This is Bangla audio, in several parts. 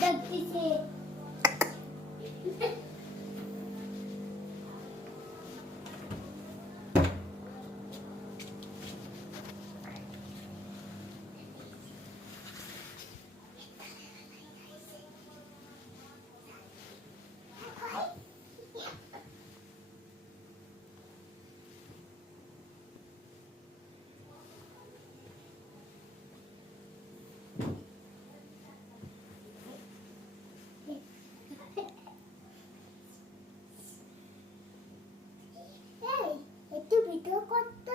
ডাকতেছে। এই, একটু ভিডিও করতো,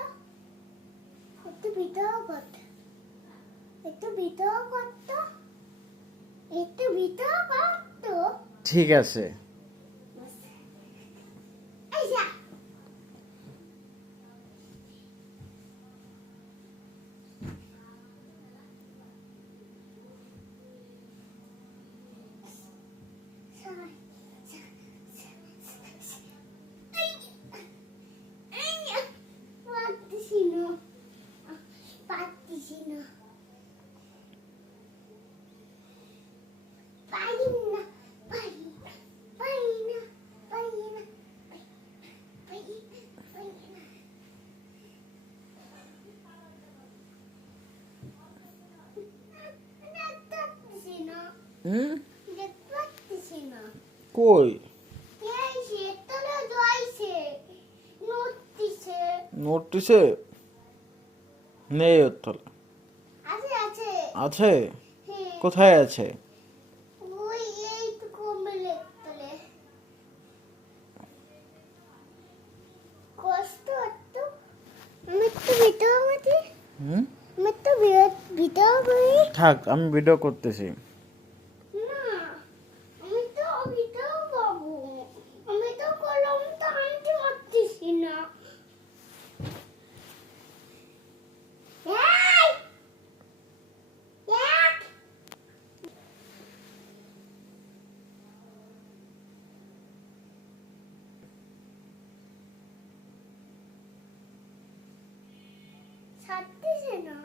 একটু ভিডিও করতো, একটু ভিডিও করতো, একটু ভিডিও করতো। ঠিক আছে। এই যা। পারতেছি না, পারতেছি না, পারি না, পারি না, পারি না, পারি না, পারি না, পারি না। দেখতে পারতেছি না, হুম? দেখতে পারতেছি না। কই? এই শীতকালে জয়ছে, নড়তেছে। নোটিসে নেই ওর তলা। আছে আছে। আছে? হ্যাঁ, কোথায় আছে? ওই এইটুকু মেলে তলে। কষ্ট হতো। আমি তো ভিডিও করি, হুম? আমি তো ভিডিও করি। থাক, আমি ভিডিও করতেছি। না, আমি তো ভিডিও করবো। আমি তো কলম তো আনতে পারতেছি না। এই! এক! ছাড়তেছে না।